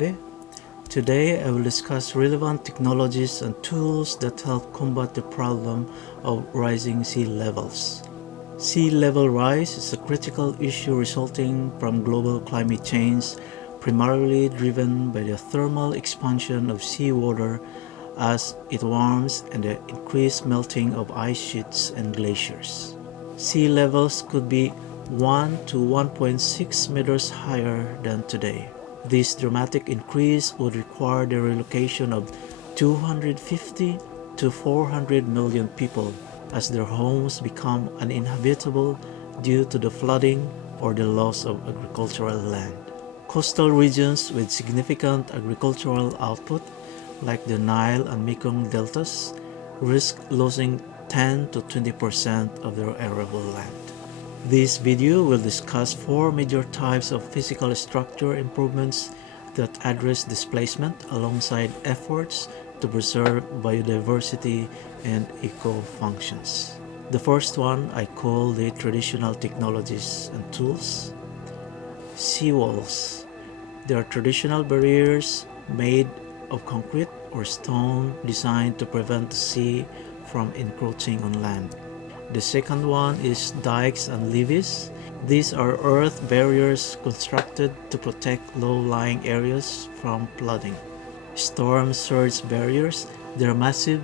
Abe. Today I will discuss relevant technologies and tools that help combat the problem of rising sea levels. Sea level rise is a critical issue resulting from global climate change, primarily driven by the thermal expansion of seawater as it warms and the increased melting of ice sheets and glaciers. Sea levels could be 1 to 1.6 meters higher than today. This dramatic increase would require the relocation of 250 to 400 million people as their homes become uninhabitable due to the flooding or the loss of agricultural land. Coastal regions with significant agricultural output, like the Nile and Mekong deltas, risk losing 10 to 20% of their arable land. This video will discuss 4 major types of physical structure improvements that address displacement alongside efforts to preserve biodiversity and eco-functions. The first one I call the traditional technologies and tools. Seawalls. They are traditional barriers made of concrete or stone designed to prevent the sea from encroaching on land. The second one is dikes and levees. These are earth barriers constructed to protect low-lying areas from flooding. Storm surge barriers. They are massive,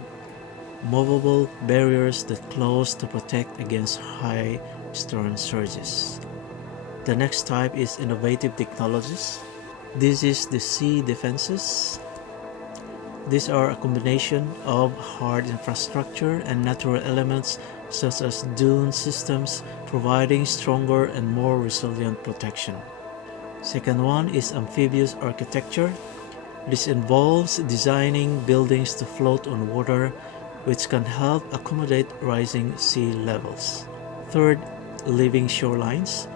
movable barriers that close to protect against high storm surges. The next type is innovative technologies. This is the sea defenses. These are a combination of hard infrastructure and natural elements such as dune systems, providing stronger and more resilient protection. Second one is amphibious architecture. This involves designing buildings to float on water, which can help accommodate rising sea levels. Third, living shorelines.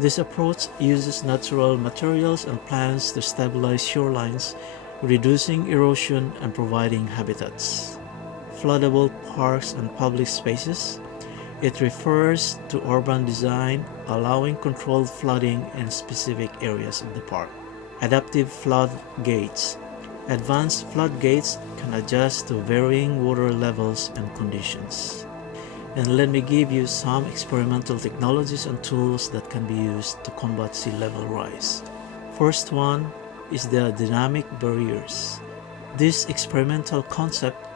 This approach uses natural materials and plants to stabilize shorelines, reducing erosion and providing habitats. Floodable parks and public spaces. It refers to urban design, allowing controlled flooding in specific areas of the park. Adaptive flood gates. Advanced floodgates can adjust to varying water levels and conditions. And let me give you some experimental technologies and tools that can be used to combat sea level rise. First one is the dynamic barriers. This experimental concept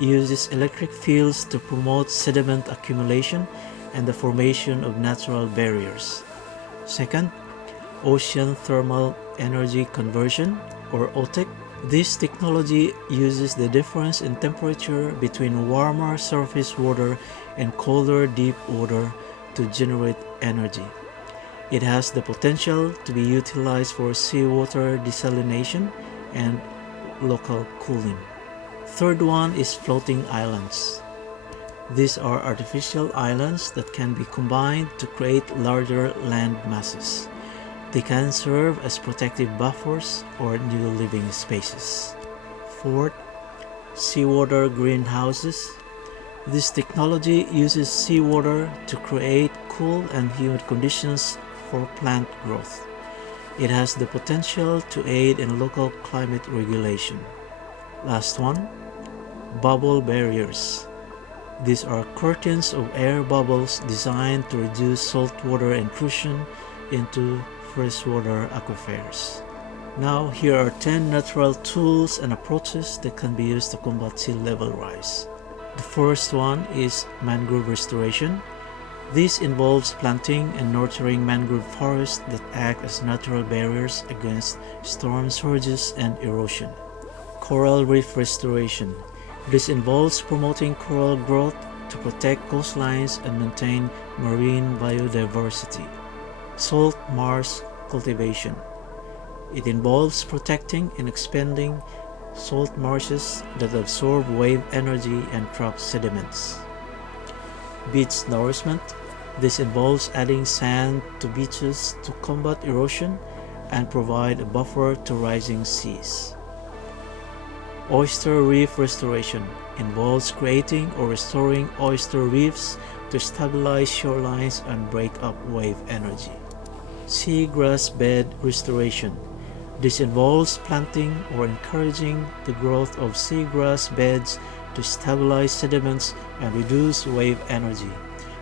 uses electric fields to promote sediment accumulation and the formation of natural barriers. Second, ocean thermal energy conversion, or OTEC. This technology uses the difference in temperature between warmer surface water and colder deep water to generate energy. It has the potential to be utilized for seawater desalination and local cooling. Third one is floating islands. These are artificial islands that can be combined to create larger land masses. They can serve as protective buffers or new living spaces. Fourth, seawater greenhouses. This technology uses seawater to create cool and humid conditions for plant growth. It has the potential to aid in local climate regulation. Last one, bubble barriers. These are curtains of air bubbles designed to reduce saltwater intrusion into freshwater aquifers. Now, here are 10 natural tools and approaches that can be used to combat sea level rise. The first one is mangrove restoration. This involves planting and nurturing mangrove forests that act as natural barriers against storm surges and erosion. Coral reef restoration. This involves promoting coral growth to protect coastlines and maintain marine biodiversity. Salt marsh cultivation. It involves protecting and expanding salt marshes that absorb wave energy and trap sediments. Beach nourishment. This involves adding sand to beaches to combat erosion and provide a buffer to rising seas. Oyster reef restoration involves creating or restoring oyster reefs to stabilize shorelines and break up wave energy. Seagrass bed restoration. This involves planting or encouraging the growth of seagrass beds to stabilize sediments and reduce wave energy,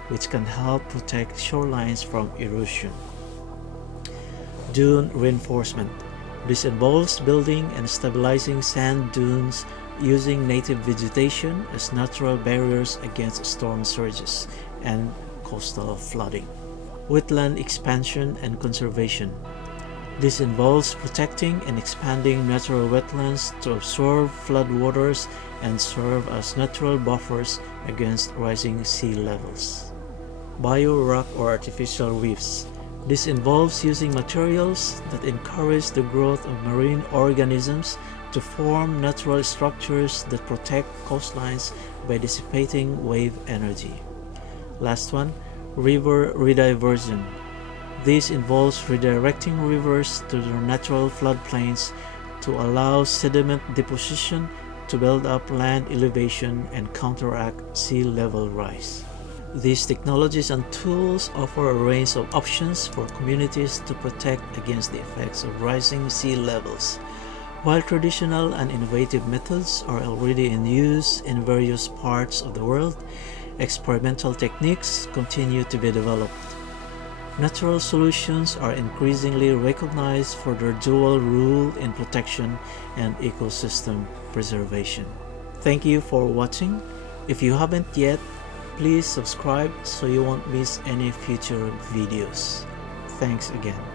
which can help protect shorelines from erosion. Dune reinforcement. This involves building and stabilizing sand dunes using native vegetation as natural barriers against storm surges and coastal flooding. Wetland expansion and conservation. This involves protecting and expanding natural wetlands to absorb floodwaters and serve as natural buffers against rising sea levels. Biorock or artificial reefs. This involves using materials that encourage the growth of marine organisms to form natural structures that protect coastlines by dissipating wave energy. Last one, river rediversion. This involves redirecting rivers to their natural floodplains to allow sediment deposition to build up land elevation and counteract sea level rise. These technologies and tools offer a range of options for communities to protect against the effects of rising sea levels. While traditional and innovative methods are already in use in various parts of the world, experimental techniques continue to be developed. Natural solutions are increasingly recognized for their dual role in protection and ecosystem preservation. Thank you for watching. If you haven't yet, please subscribe so you won't miss any future videos. Thanks again.